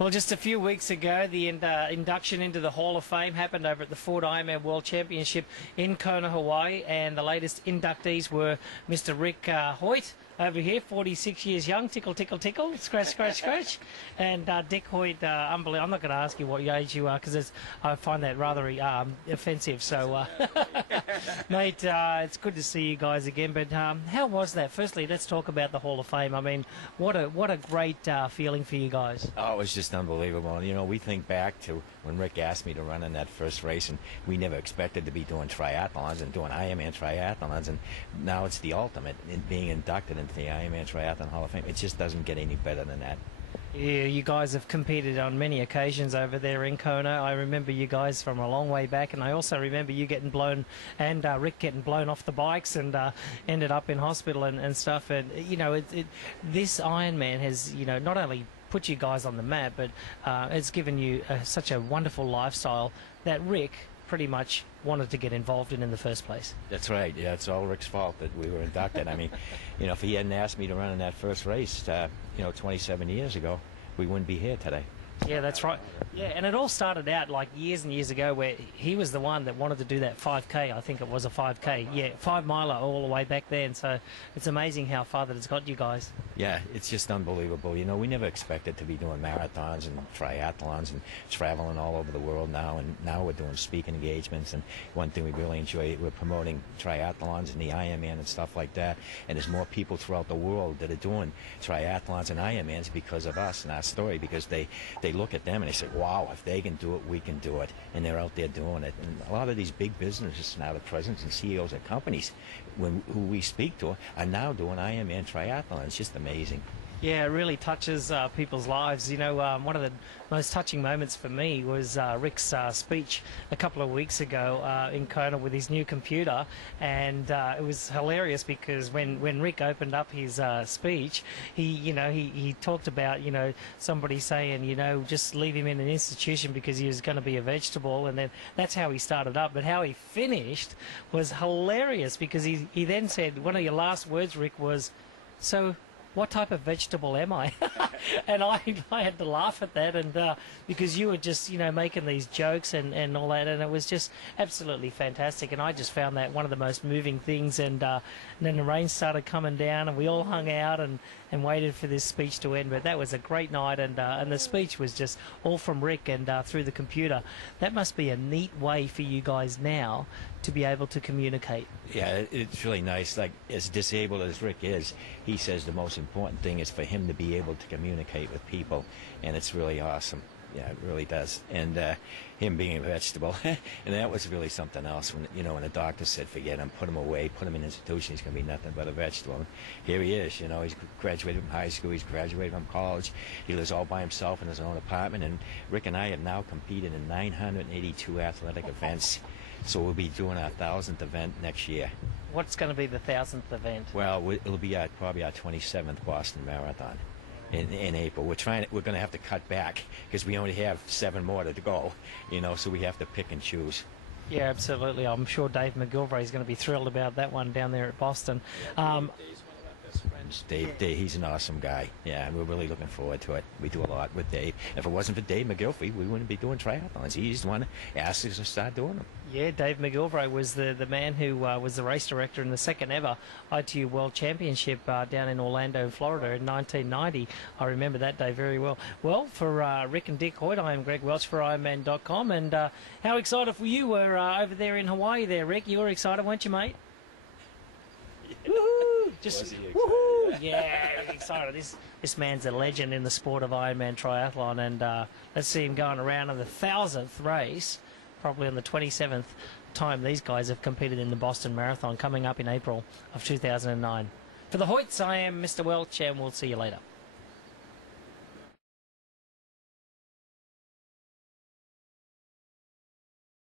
Well, just a few weeks ago, the induction into the Hall of Fame happened over at the Ford Ironman World Championship in Kona, Hawaii, and the latest inductees were Mr. Rick Hoyt over here, 46 years young, tickle, tickle, tickle, scratch, scratch, scratch, and Dick Hoyt, unbelievable. I'm not going to ask you what age you are because I find that rather offensive. So, mate, it's good to see you guys again. But how was that? Firstly, let's talk about the Hall of Fame. I mean, what a great feeling for you guys. Oh, it was just unbelievable. You know, we think back to when Rick asked me to run in that first race, and we never expected to be doing triathlons and doing Ironman triathlons, and now it's the ultimate in being inducted into the Ironman Triathlon Hall of Fame. It just doesn't get any better than that. Yeah, you guys have competed on many occasions over there in Kona. I remember you guys from a long way back, and I also remember you getting blown, and Rick getting blown off the bikes and ended up in hospital and stuff. And, you know, this Ironman has, you know, not only put you guys on the map, but it's given you such a wonderful lifestyle that Rick pretty much wanted to get involved in the first place. That's right. Yeah, it's all Rick's fault that we were inducted. I mean, you know, if he hadn't asked me to run in that first race, you know, 27 years ago, we wouldn't be here today. Yeah, that's right. Yeah, and it all started out like years and years ago where he was the one that wanted to do that 5K. I think it was a 5K. Yeah, 5 miler all the way back then. So it's amazing how far that it's got you guys. Yeah, it's just unbelievable. You know, we never expected to be doing marathons and triathlons and traveling all over the world now. And now we're doing speaking engagements. And one thing we really enjoy, we're promoting triathlons and the Ironman and stuff like that. And there's more people throughout the world that are doing triathlons and Ironmans because of us and our story, because they look at them and they say, wow, if they can do it, we can do it. And they're out there doing it. And a lot of these big businesses now, the presidents and CEOs of companies who we speak to are now doing Ironman triathlon. It's just amazing. Yeah, it really touches people's lives. You know, one of the most touching moments for me was Rick's speech a couple of weeks ago in Kona with his new computer, and it was hilarious because when Rick opened up his speech, he talked about, you know, somebody saying, you know, just leave him in an institution because he was going to be a vegetable, and then that's how he started up. But how he finished was hilarious because he then said, one of your last words, Rick, was, so what type of vegetable am I? And I had to laugh at that, and because you were just, you know, making these jokes and all that, and it was just absolutely fantastic. And I just found that one of the most moving things. And then the rain started coming down, and we all hung out and waited for this speech to end. But that was a great night, and the speech was just all from Rick and through the computer. That must be a neat way for you guys now to be able to communicate. Yeah, it's really nice. Like, as disabled as Rick is, he says the most important thing is for him to be able to communicate with people, and it's really awesome. Yeah, it really does. And him being a vegetable, and that was really something else. When, you know, when the doctor said, forget him, put him away, put him in an institution, he's going to be nothing but a vegetable. And here he is, you know, he's graduated from high school, he's graduated from college, he lives all by himself in his own apartment, and Rick and I have now competed in 982 athletic events. So we'll be doing our 1,000th event next year. What's going to be the 1,000th event? Well, it'll be probably our 27th Boston Marathon in April. We're going to have to cut back because we only have 7 more to go, you know, so we have to pick and choose. Yeah, absolutely. I'm sure Dave McGilvray is going to be thrilled about that one down there at Boston. Dave, he's an awesome guy. Yeah, we're really looking forward to it. We do a lot with Dave. If it wasn't for Dave McGilvray, we wouldn't be doing triathlons. He's the one that asked us to start doing them. Yeah, Dave McGilvray was the man who was the race director in the second ever ITU World Championship down in Orlando, Florida in 1990. I remember that day very well. Well, for Rick and Dick Hoyt, I am Greg Welch for Ironman.com. And how excited for you were over there in Hawaii there, Rick? You were excited, weren't you, mate? Yeah. Woohoo! Just woohoo! Yeah, excited. This man's a legend in the sport of Ironman triathlon, and let's see him going around in the 1,000th race, probably on the 27th time these guys have competed in the Boston Marathon coming up in April of 2009. For the Hoyts, I am Mr. Welch, and we'll see you later.